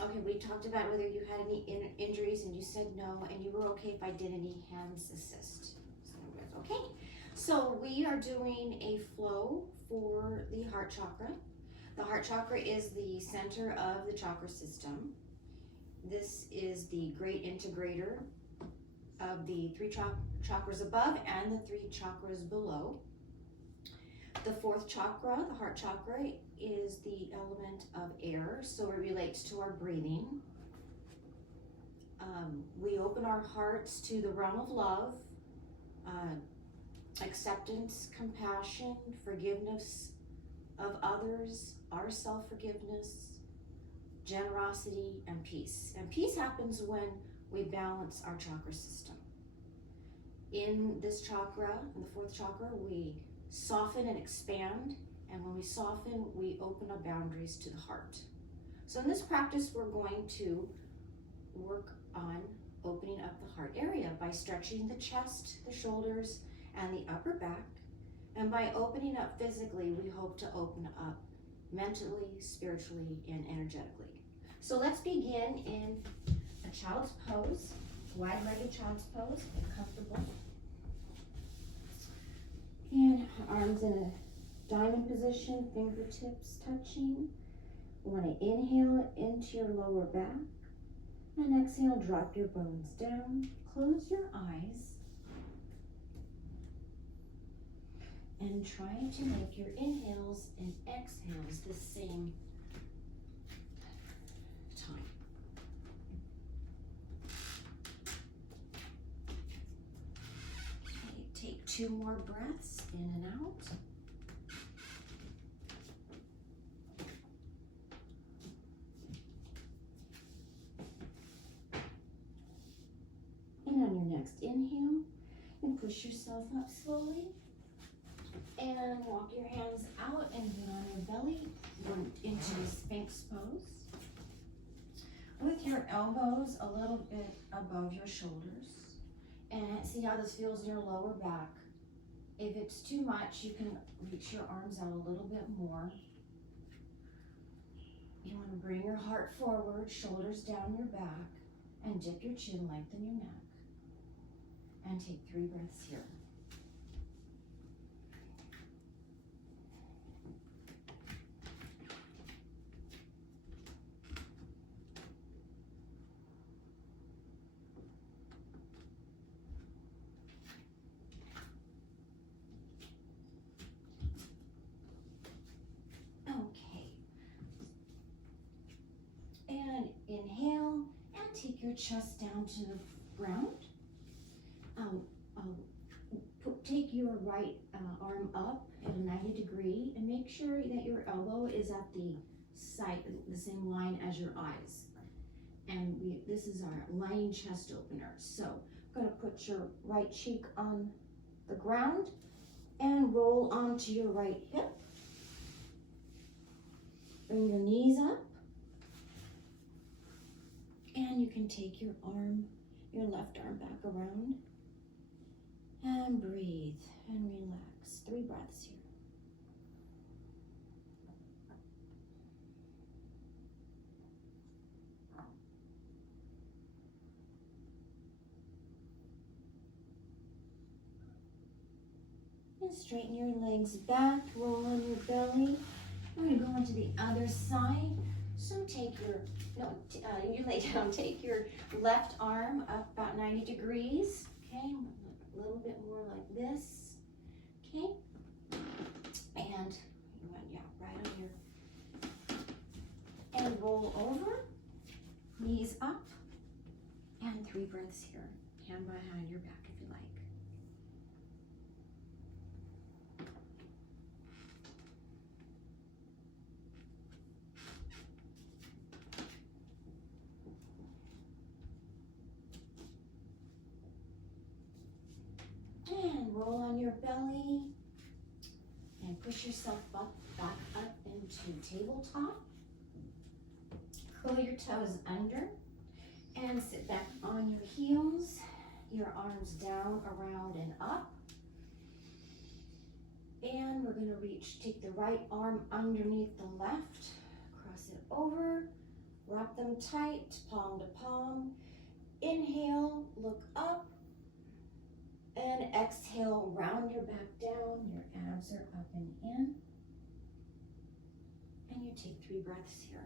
Okay, we talked about whether you had any injuries, and you said no, and you were okay if I did any hands assist. So that's okay. So we are doing a flow for the heart chakra. The heart chakra is the center of the chakra system. This is the great integrator of the three chakras above and the three chakras below. The fourth chakra, the heart chakra, is the element of air, so it relates to our breathing. We open our hearts to the realm of love, acceptance, compassion, forgiveness of others, our self-forgiveness, generosity, and peace. And peace happens when we balance our chakra system. In this chakra, in the fourth chakra, we soften and expand, and when we soften, we open up boundaries to the heart. So in this practice, we're going to work on opening up the heart area by stretching the chest, the shoulders, and the upper back. And by opening up physically, we hope to open up mentally, spiritually, and energetically. So let's begin in a child's pose, wide-legged child's pose, get comfortable. And arms in a diamond position, fingertips touching. We want to inhale into your lower back, and exhale, drop your bones down, close your eyes, and try to make your inhales and exhales the same time. Okay, take 2 more breaths in and out. And on your next inhale, and push yourself up slowly. And walk your hands out and get on your belly, into the Sphinx pose. With your elbows a little bit above your shoulders. And see how this feels in your lower back. If it's too much, you can reach your arms out a little bit more. You want to bring your heart forward, shoulders down your back, and dip your chin, lengthen your neck. And take 3 breaths here. Okay. And inhale, and take your chest down to the ground. Take your right arm up at a 90 degree and make sure that your elbow is at the side, the same line as your eyes. And this is our lying chest opener. So I'm going to put your right cheek on the ground and roll onto your right hip. Bring your knees up. And you can take your left arm back around. And breathe and relax. 3 breaths here. And straighten your legs back, roll on your belly. We're going to go into the other side. So you lay down, take your left arm up about 90 degrees. Okay, a little bit more like this. Okay, and right on your, and roll over, knees up, and 3 breaths here. Hand behind your back if you like. And roll on your belly and push yourself back up into tabletop. Curl your toes under and sit back on your heels. Your arms down, around, and up. And we're going to take the right arm underneath the left, cross it over, wrap them them tight, palm to palm. Inhale, look up. And exhale, round your back down. Your abs are up and in. And you take 3 breaths here.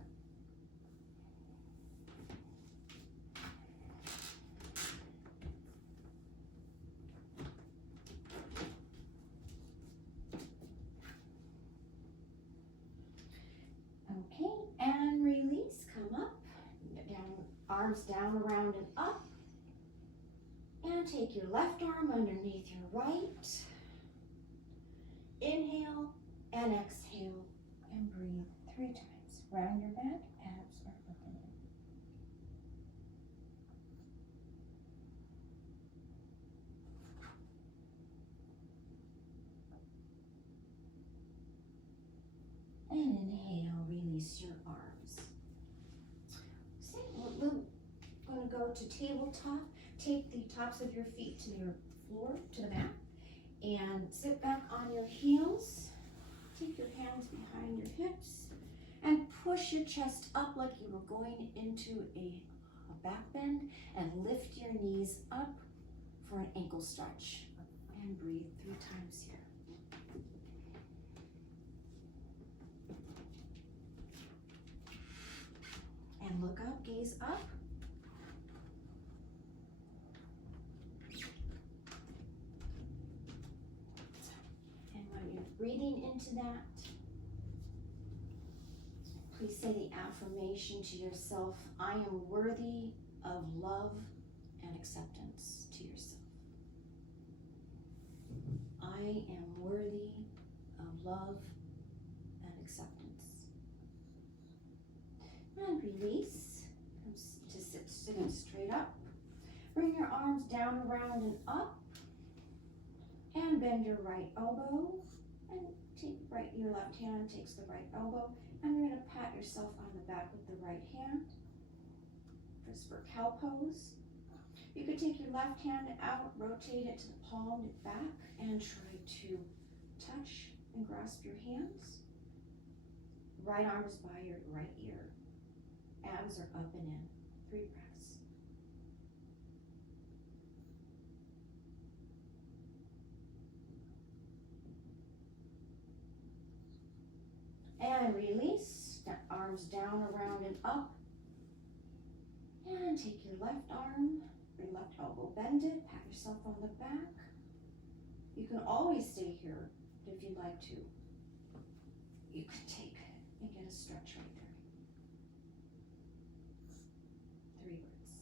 Okay, and release. Come up, down, arms down, around, and up. And take your left arm underneath your right. Inhale and exhale and breathe 3 times. Round your back, abs are up and in. And inhale, release your arms. So we're going to go to tabletop. Take the tops of your feet to your floor, to the mat, and sit back on your heels. Take your hands behind your hips and push your chest up like you were going into a back bend, and lift your knees up for an ankle stretch. And breathe 3 times here. And look up, gaze up. Breathing into that, please say the affirmation to yourself: I am worthy of love and acceptance to yourself. I am worthy of love and acceptance. And release. To sitting straight up. Bring your arms down, around, and up. And bend your right elbow. And your left hand takes the right elbow, and you're going to pat yourself on the back with the right hand. Just for cow pose. You could take your left hand out, rotate it to the palm and back, and try to touch and grasp your hands. Right arm is by your right ear. Abs are up and in. 3 breaths. And release. Arms down, around, and up. And take your left arm, your left elbow, bend it, pat yourself on the back. You can always stay here if you'd like to. You can take and get a stretch right there. 3 breaths.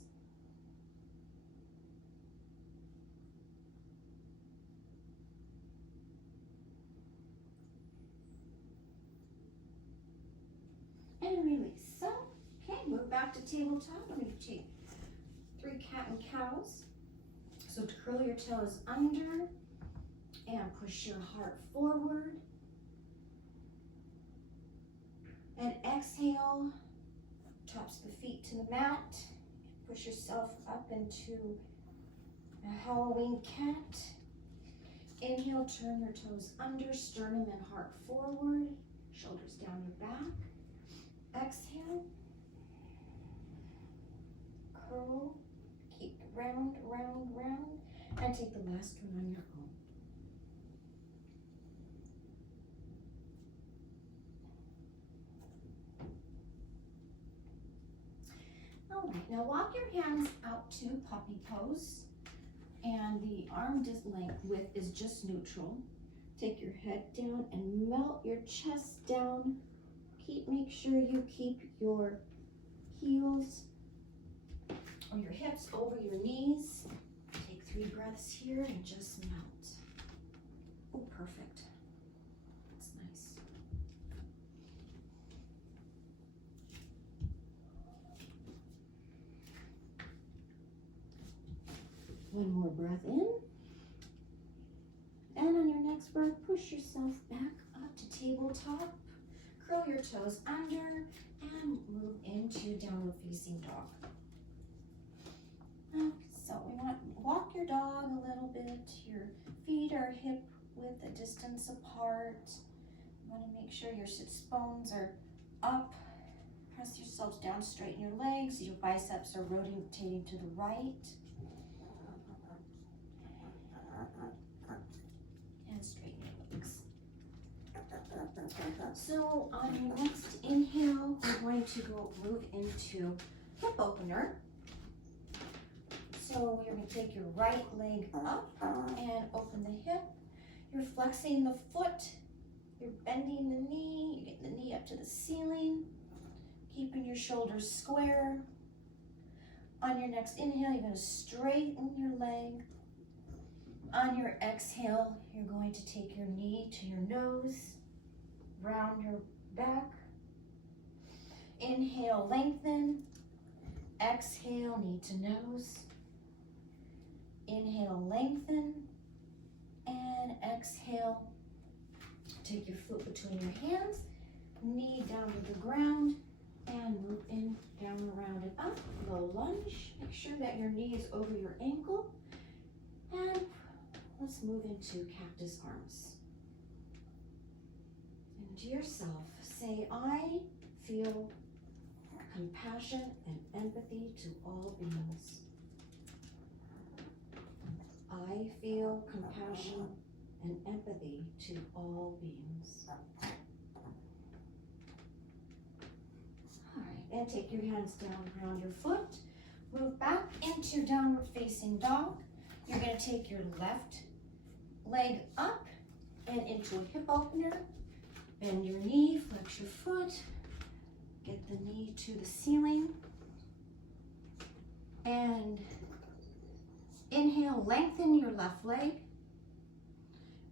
And release. So, okay, move back to tabletop. I'm going to take 3 cat and cows. So to curl your toes under and push your heart forward. And exhale, tops of the feet to the mat. Push yourself up into a Halloween cat. Inhale, turn your toes under, sternum and heart forward, shoulders down your back. Exhale, curl, keep round, round, round, and take the last one on your own. All right, now walk your hands out to puppy pose, and the arm length width is just neutral. Take your head down and melt your chest down. Make sure you keep your heels or your hips over your knees. Take 3 breaths here and just melt. Oh, perfect. That's nice. One more breath in. And on your next breath, push yourself back up to tabletop. Curl your toes under and move into downward facing dog. Okay, so we want to walk your dog a little bit. Your feet are hip width a distance apart. You want to make sure your sits bones are up, press yourselves down, straighten your legs. Your biceps are rotating to the right. And straighten your legs. So on your next inhale, we're going to move into hip opener. So you're going to take your right leg up and open the hip. You're flexing the foot. You're bending the knee. You get the knee up to the ceiling. Keeping your shoulders square. On your next inhale, you're going to straighten your leg. On your exhale, you're going to take your knee to your nose. Round your back. Inhale, lengthen. Exhale, knee to nose. Inhale, lengthen. And exhale, take your foot between your hands. Knee down to the ground. And move in, down, around, and up. Low lunge. Make sure that your knee is over your ankle. And let's move into cactus arms. And to yourself, say, I feel compassion and empathy to all beings. I feel compassion and empathy to all beings. All right, and take your hands down around your foot. Move back into downward facing dog. You're going to take your left leg up and into a hip opener. Bend your knee, flex your foot. Get the knee to the ceiling. And inhale, lengthen your left leg.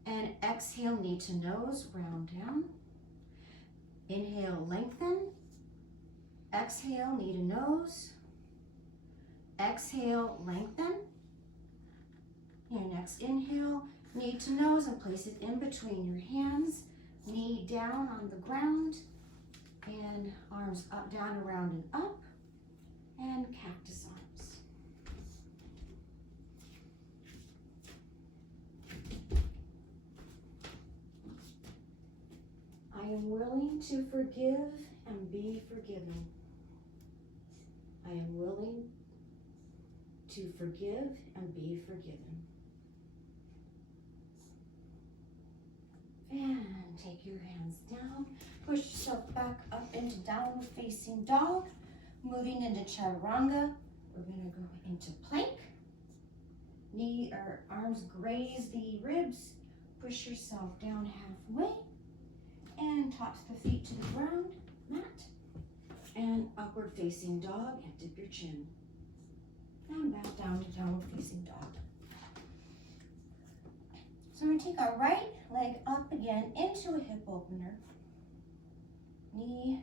And exhale, knee to nose, round down. Inhale, lengthen. Exhale, knee to nose. Exhale, lengthen. Your next inhale, knee to nose and place it in between your hands. Knee down on the ground. And arms up, down, around, and up. And cactus arms. I am willing to forgive and be forgiven. I am willing to forgive and be forgiven. And take your hands down. Push yourself back up into downward facing dog. Moving into chaturanga. We're going to go into plank. Knee or arms graze the ribs. Push yourself down halfway. And tops the feet to the ground, mat. And upward facing dog and dip your chin. And back down to downward facing dog. So we're going to take our right leg up again into a hip opener. Knee,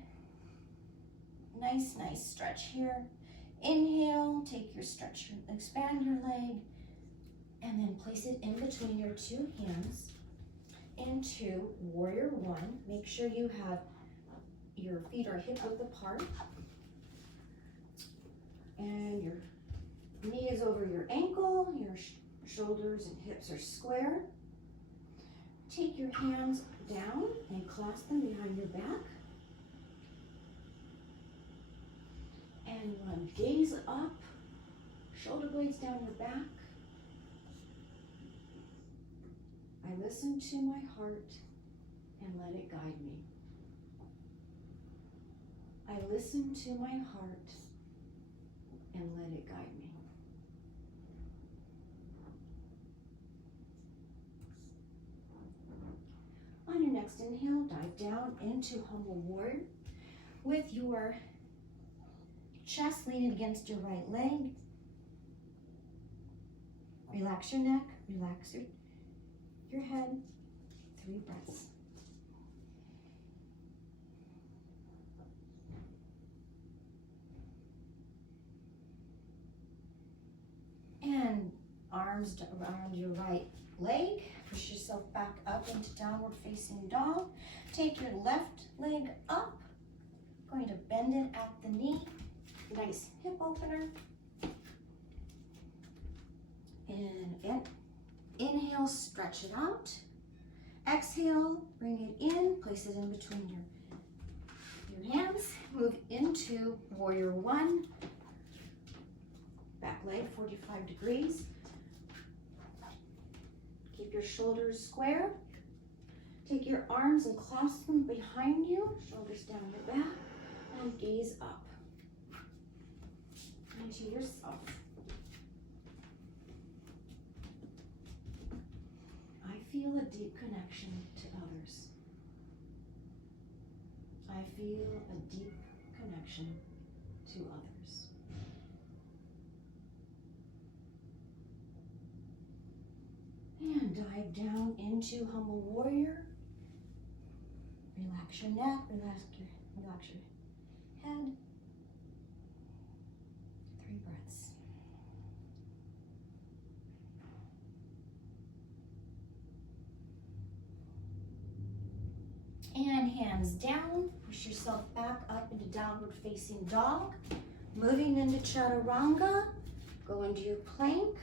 nice stretch here. Inhale, take your stretch, expand your leg, and then place it in between your two hands into warrior one. Make sure you have your feet are hip width apart and your knee is over your ankle, your shoulders and hips are square. Take your hands down and clasp them behind your back. And one, gaze up, shoulder blades down your back. I listen to my heart and let it guide me. I listen to my heart and let it guide me. On your next inhale, dive down into humble warrior with your chest leaning against your right leg. Relax your neck, relax your head. 3 breaths. And arms around your right leg. Push yourself back up into downward facing dog. Take your left leg up. Going to bend it at the knee. Nice hip opener. And again, inhale, stretch it out. Exhale, bring it in, place it in between your hands. move into warrior one. Back leg 45 degrees. Keep your shoulders square. Take your arms and clasp them behind you, shoulders down your back, and gaze up into yourself. I feel a deep connection to others. I feel a deep connection to others. And dive down into humble warrior. Relax your neck, relax your head. 3 breaths. And hands down, push yourself back up into downward facing dog. Moving into chaturanga, go into your plank.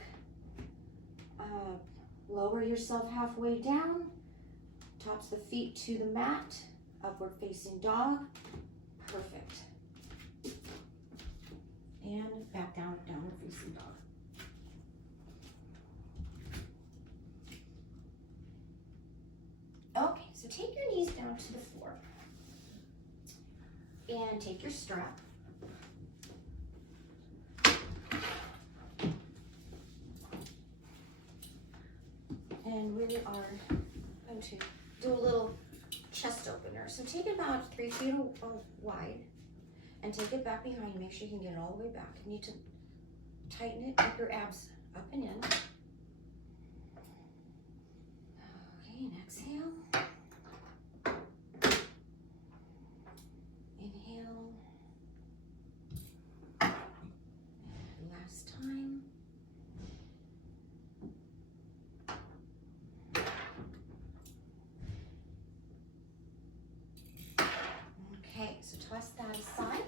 Lower yourself halfway down, tops the feet to the mat, upward facing dog. Perfect. And back down, downward facing dog. Okay, so take your knees down to the floor and take your strap. And we are going to do a little chest opener. So take it about 3 feet wide and take it back behind. Make sure you can get it all the way back. You need to tighten it, keep your abs up and in. Okay, and exhale. Inhale. And last time. Okay, so toss that aside.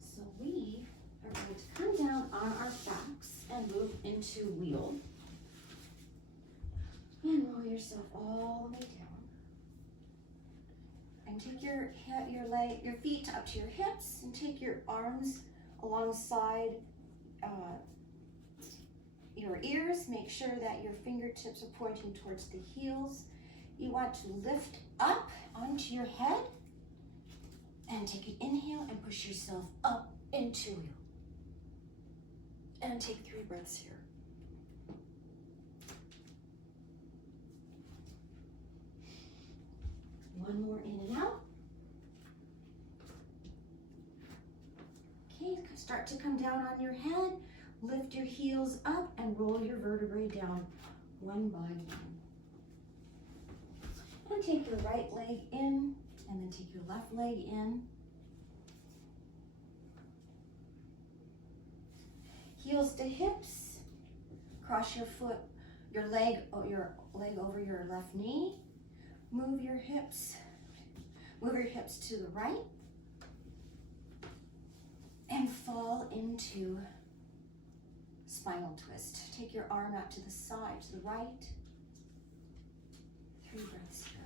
So we are going to come down on our backs and move into wheel. And roll yourself all the way down. And take your feet up to your hips and take your arms alongside your ears. Make sure that your fingertips are pointing towards the heels. You want to lift up onto your head and take an inhale and push yourself up into you. And take 3 breaths here. One more in and out. Okay, start to come down on your head. Lift your heels up and roll your vertebrae down one by one. And take your right leg in and then take your left leg in. Heels to hips. Cross your leg over your left knee. Move your hips to the right and fall into spinal twist. Take your arm out to the side, to the right. 3 breaths here.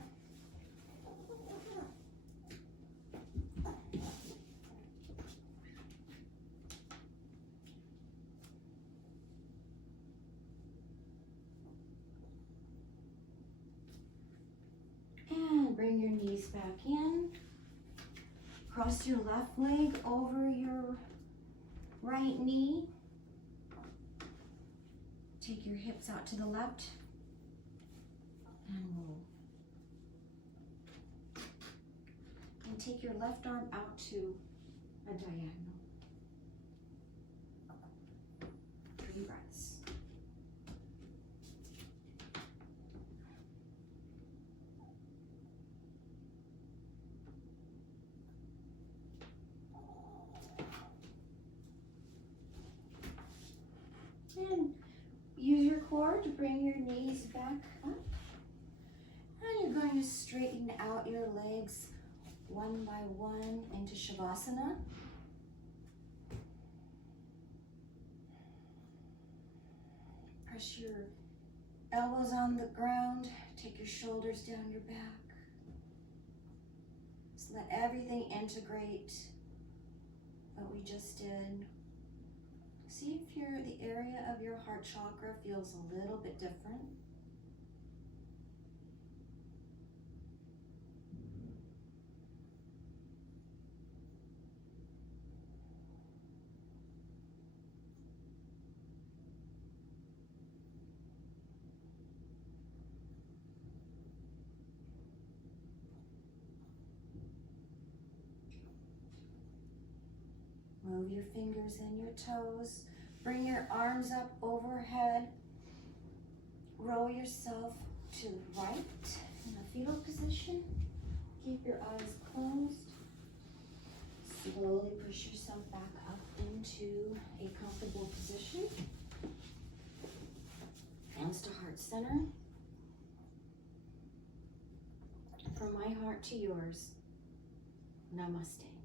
And bring your knees back in. Cross your left leg over your right knee. Take your hips out to the left and roll. And take your left arm out to a diagonal. 3 breaths. And use your core to bring your knees back up. And you're going to straighten out your legs one by one into Shavasana. Press your elbows on the ground. Take your shoulders down your back. Let everything integrate what we just did. See if the area of your heart chakra feels a little bit different. Move your fingers and your toes. Bring your arms up overhead. Roll yourself to the right in a fetal position. Keep your eyes closed. Slowly push yourself back up into a comfortable position. Hands to heart center. From my heart to yours, namaste.